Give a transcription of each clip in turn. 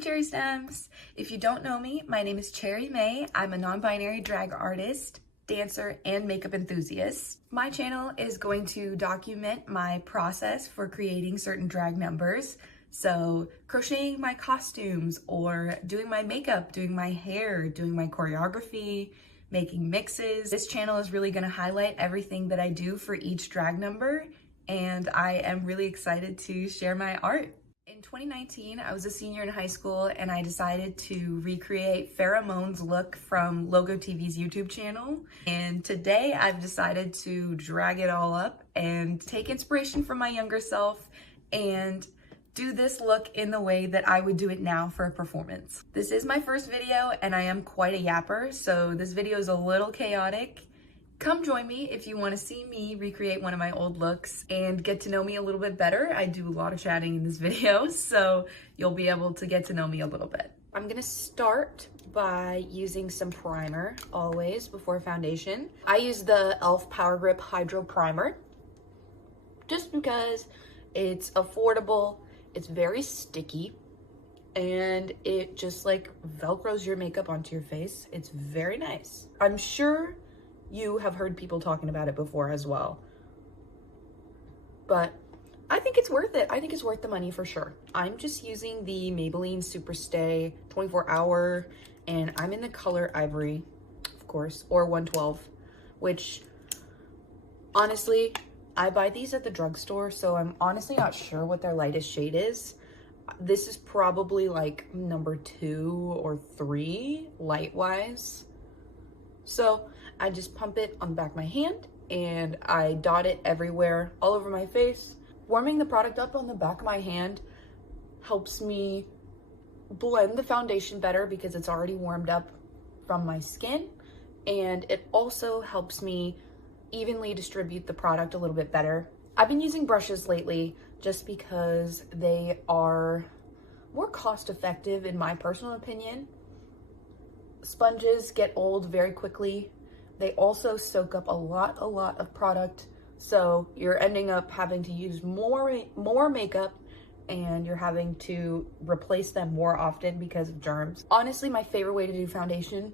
Cherry Stems! If you don't know me, my name is Cherry Mae. I'm a non-binary drag artist, dancer, and makeup enthusiast. My channel is going to document my process for creating certain drag numbers. So crocheting my costumes or doing my makeup, doing my hair, doing my choreography, making mixes. This channel is really going to highlight everything that I do for each drag number, and I am really excited to share my art. In 2019, I was a senior in high school and I decided to recreate Farrah Moan's look from Logo TV's YouTube channel. And today I've decided to drag it all up and take inspiration from my younger self and do this look in the way that I would do it now for a performance. This is my first video and I am quite a yapper, so this video is a little chaotic. Come join me if you want to see me recreate one of my old looks and get to know me a little bit better. I do a lot of chatting in this video, so you'll be able to get to know me a little bit. I'm gonna start by using some primer, always, before foundation. I use the e.l.f. Power Grip Hydro Primer, just because it's affordable, it's very sticky, and it just like Velcros your makeup onto your face. It's very nice. I'm sure you have heard people talking about it before as well, but I think it's worth it. I think it's worth the money for sure. I'm just using the Maybelline Super Stay 24 Hour, and I'm in the color Ivory, of course, or 112, which honestly, I buy these at the drugstore, so I'm honestly not sure what their lightest shade is. This is probably like number 2 or 3 light-wise. So I just pump it on the back of my hand and I dot it everywhere, all over my face. Warming the product up on the back of my hand helps me blend the foundation better because it's already warmed up from my skin. And it also helps me evenly distribute the product a little bit better. I've been using brushes lately just because they are more cost effective in my personal opinion. Sponges get old very quickly. They also soak up a lot of product, so you're ending up having to use more makeup, and you're having to replace them more often because of germs. Honestly, my favorite way to do foundation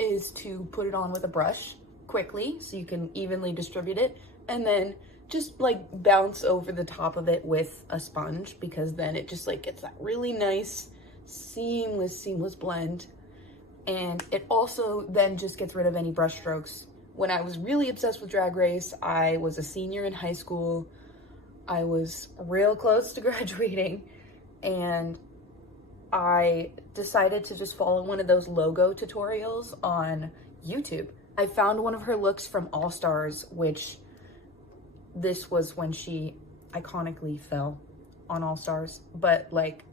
is to put it on with a brush quickly so you can evenly distribute it, and then just like bounce over the top of it with a sponge, because then it just like gets that really nice seamless blend. And it also then just gets rid of any brush strokes. When I was really obsessed with Drag Race, I was a senior in high school. I was real close to graduating, and I decided to just follow one of those logo tutorials on YouTube. I found one of her looks from All Stars, which this was when she iconically fell on All Stars. But like,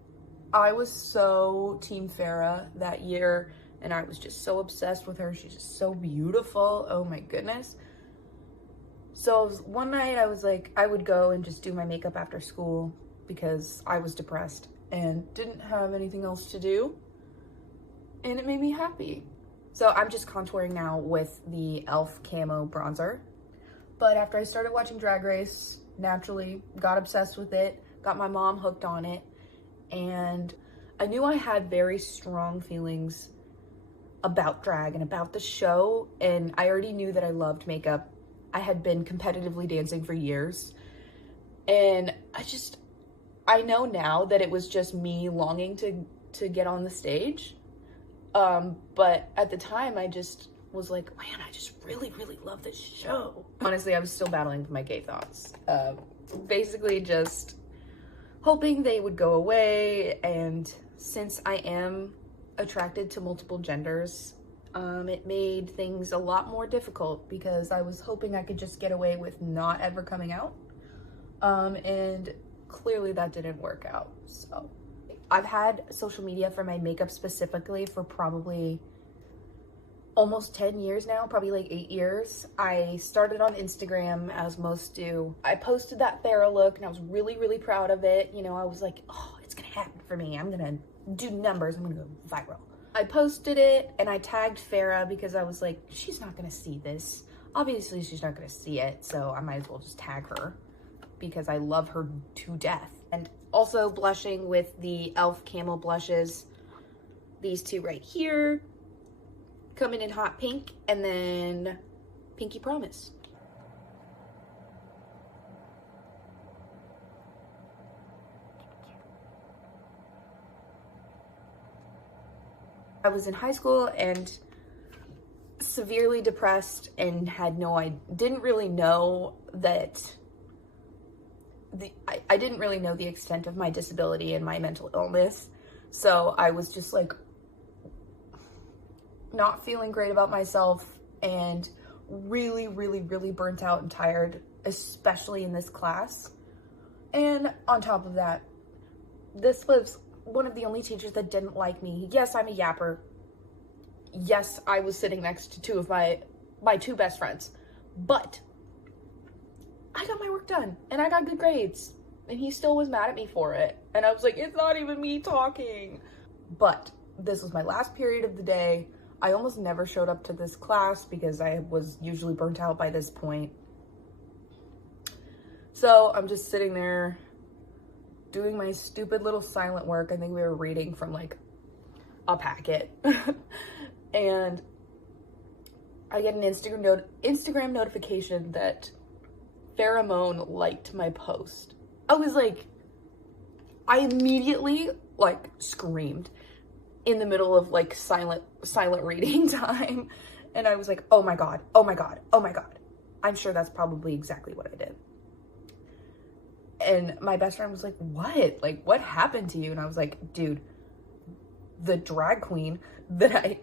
I was so Team Farrah that year, and I was just so obsessed with her. She's just so beautiful. Oh my goodness. So one night I was like, I would go and just do my makeup after school because I was depressed and didn't have anything else to do. And it made me happy. So I'm just contouring now with the e.l.f. Camo Bronzer. But after I started watching Drag Race, naturally got obsessed with it, got my mom hooked on it, and I knew I had very strong feelings about drag and about the show, and I already knew that I loved makeup. I had been competitively dancing for years, and I know now that it was just me longing to get on the stage, but at the time I just was like, man, I just really love this show. Honestly, I was still battling with my gay thoughts, basically just hoping they would go away. And since I am attracted to multiple genders, it made things a lot more difficult because I was hoping I could just get away with not ever coming out, and clearly that didn't work out. So I've had social media for my makeup specifically for probably almost 10 years now, probably like 8 years. I started on Instagram, as most do. I posted that Farrah look and I was really proud of it. You know, I was like, oh, it's gonna happen for me. I'm gonna do numbers, I'm gonna go viral. I posted it and I tagged Farrah because I was like, she's not gonna see this. Obviously she's not gonna see it, so I might as well just tag her because I love her to death. And Also blushing with the e.l.f. Camel blushes. These two right here, coming in hot pink, and then Pinky Promise. I was in high school and severely depressed and didn't really know that I didn't really know the extent of my disability and my mental illness. So I was just like not feeling great about myself and really, really, really burnt out and tired, especially in this class. And on top of that, this was one of the only teachers that didn't like me. Yes, I'm a yapper. Yes, I was sitting next to two of my two best friends, but I got my work done and I got good grades, and he still was mad at me for it. And I was like, it's not even me talking. But this was my last period of the day. I almost never showed up to this class because I was usually burnt out by this point. So I'm just sitting there doing my stupid little silent work. I think we were reading from like a packet. And I get an Instagram notification that Farrah Moan liked my post. I immediately like screamed in the middle of like silent reading time. And I was like, oh my God, oh my God, oh my God. I'm sure that's probably exactly what I did. And my best friend was like, what? Like, what happened to you? And I was like, dude, the drag queen that I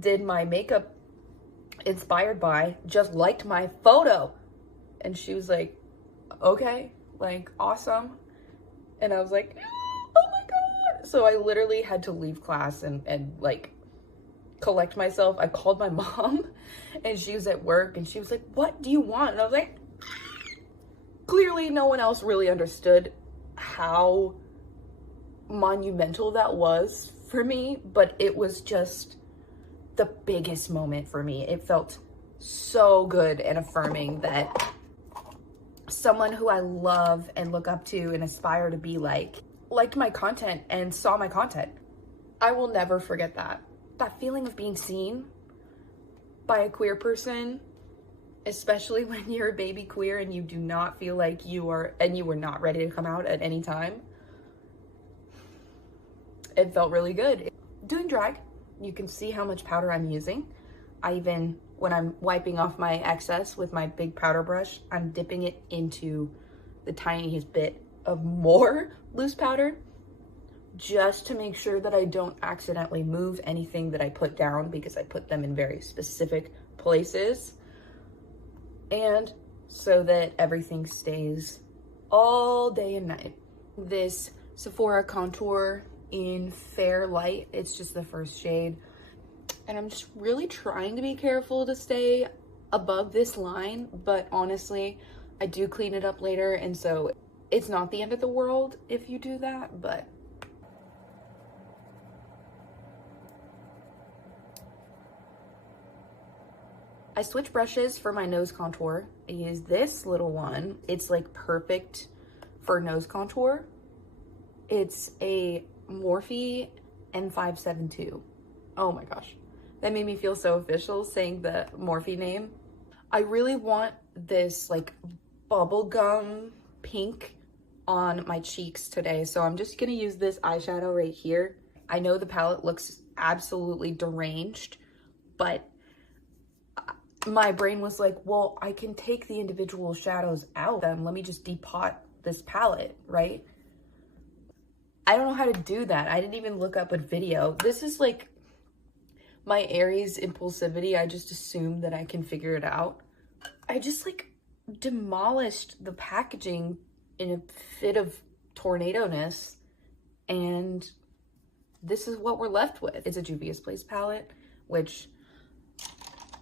did my makeup inspired by just liked my photo. And she was like, okay, like, awesome. And I was like, oh my God. So I literally had to leave class and like collect myself. I called my mom and she was at work and she was like, what do you want? And I was like, clearly no one else really understood how monumental that was for me, but it was just the biggest moment for me. It felt so good and affirming that someone who I love and look up to and aspire to be like, liked my content and saw my content. I will never forget that. That feeling of being seen by a queer person, especially when you're a baby queer and you do not feel like you were not ready to come out at any time. It felt really good. Doing drag, you can see how much powder I'm using. When I'm wiping off my excess with my big powder brush, I'm dipping it into the tiniest bit of more loose powder just to make sure that I don't accidentally move anything that I put down, because I put them in very specific places. And so that everything stays all day and night. This Sephora contour in Fair Light, it's just the first shade. And I'm just really trying to be careful to stay above this line, but honestly, I do clean it up later, and so it's not the end of the world if you do that, but I switch brushes for my nose contour. I use this little one. It's like perfect for nose contour. It's a Morphe N572. Oh my gosh. That made me feel so official saying the Morphe name. I really want this like bubblegum pink on my cheeks today. So I'm just gonna use this eyeshadow right here. I know the palette looks absolutely deranged, but my brain was like, well, I can take the individual shadows out then. Let me just depot this palette, right? I don't know how to do that. I didn't even look up a video. This is like my Aries impulsivity. I just assume that I can figure it out. I just like demolished the packaging in a fit of tornado-ness, and this is what we're left with. It's a Juvia's Place palette, which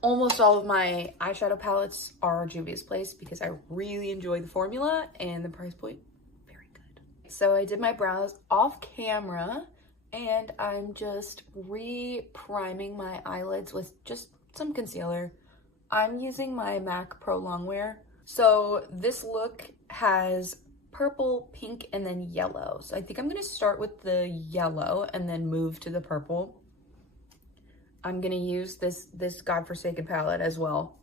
almost all of my eyeshadow palettes are Juvia's Place because I really enjoy the formula and the price point, very good. So I did my brows off camera, and I'm just re-priming my eyelids with just some concealer. I'm using my MAC Pro Longwear. So this look has purple, pink, and then yellow. So I think I'm gonna start with the yellow and then move to the purple. I'm gonna use this godforsaken palette as well.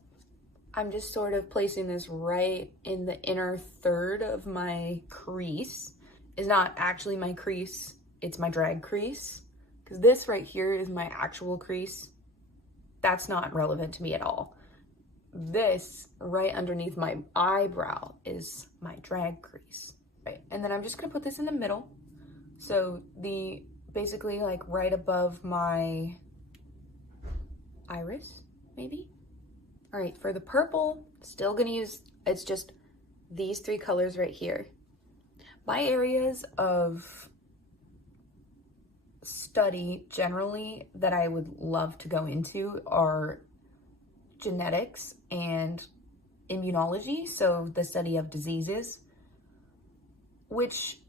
I'm just sort of placing this right in the inner third of my crease. It's not actually my crease, it's my drag crease. Because this right here is my actual crease. That's not relevant to me at all. This right underneath my eyebrow is my drag crease. Right, and then I'm just gonna put this in the middle. So basically like right above my iris, maybe? All right, for the purple, still gonna use, it's just these three colors right here. My areas of study generally that I would love to go into are genetics and immunology, so the study of diseases, which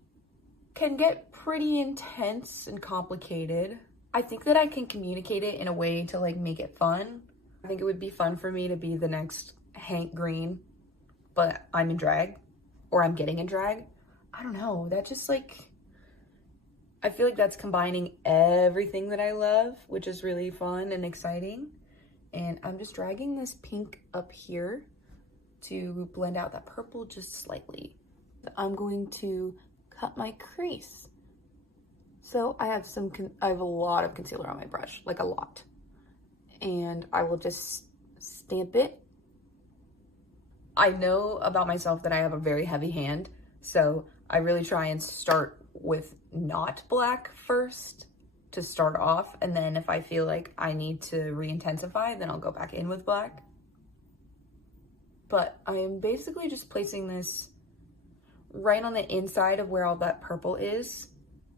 can get pretty intense and complicated. I think that I can communicate it in a way to like make it fun. I think it would be fun for me to be the next Hank Green, but I'm in drag, or I'm getting in drag. I don't know, that just like, I feel like that's combining everything that I love, which is really fun and exciting. And I'm just dragging this pink up here to blend out that purple just slightly. I'm going to cut my crease. So I have a lot of concealer on my brush, like a lot. And I will just stamp it. I know about myself that I have a very heavy hand, so I really try and start with not black first to start off, and then if I feel like I need to re-intensify, then I'll go back in with black. But I am basically just placing this right on the inside of where all that purple is.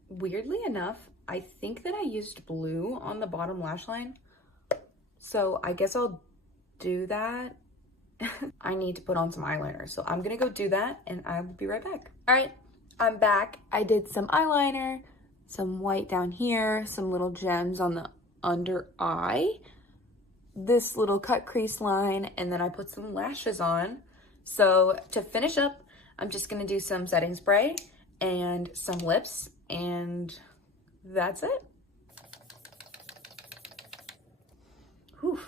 Weirdly enough, I think that I used blue on the bottom lash line, so I guess I'll do that. I need to put on some eyeliner, so I'm gonna go do that and I will be right back. All right, I'm back. I did some eyeliner, some white down here, some little gems on the under eye, this little cut crease line, and then I put some lashes on. So to finish up, I'm just gonna do some setting spray and some lips, and that's it. Whew.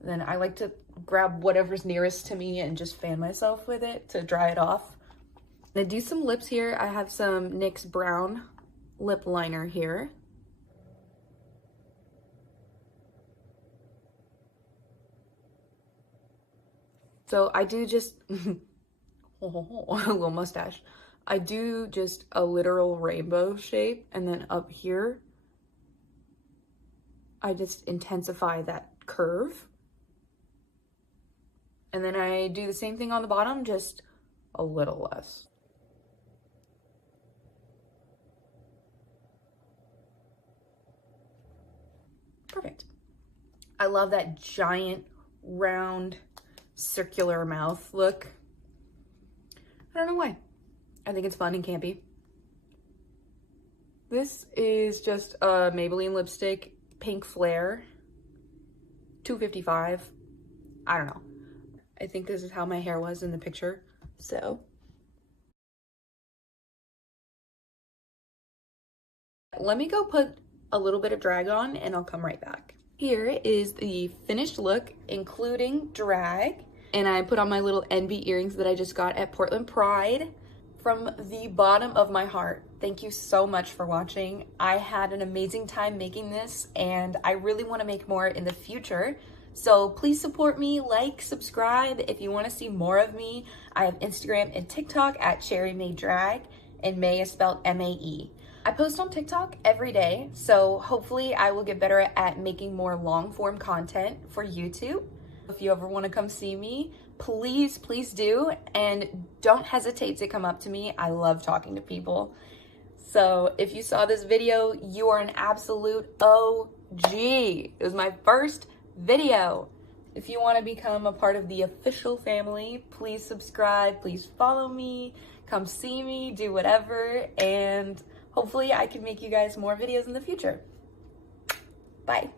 Then I like to grab whatever's nearest to me and just fan myself with it to dry it off. I'm gonna do some lips here. I have some NYX brown lip liner here. So I do just, a little mustache. I do just a literal rainbow shape, and then up here, I just intensify that curve. And then I do the same thing on the bottom, just a little less. Perfect. I love that giant, round, circular mouth look. I don't know why. I think it's fun and campy. This is just a Maybelline lipstick, Pink Flare, $2.55. I don't know. I think this is how my hair was in the picture, so. Let me go put a little bit of drag on and I'll come right back. Here is the finished look, including drag. And I put on my little envy earrings that I just got at Portland Pride. From the bottom of my heart, thank you so much for watching. I had an amazing time making this, and I really want to make more in the future. So please support me, like, subscribe if you want to see more of me. I have Instagram and TikTok at Cherry Mae Drag, and Mae is spelled M-A-E. I post on TikTok every day, so hopefully I will get better at making more long form content for YouTube. If you ever want to come see me, please do, and don't hesitate to come up to me. I love talking to people. So if you saw this video, you are an absolute OG. It was my first video. If you want to become a part of the official family, please subscribe, please follow me, come see me, do whatever, and hopefully I can make you guys more videos in the future. Bye.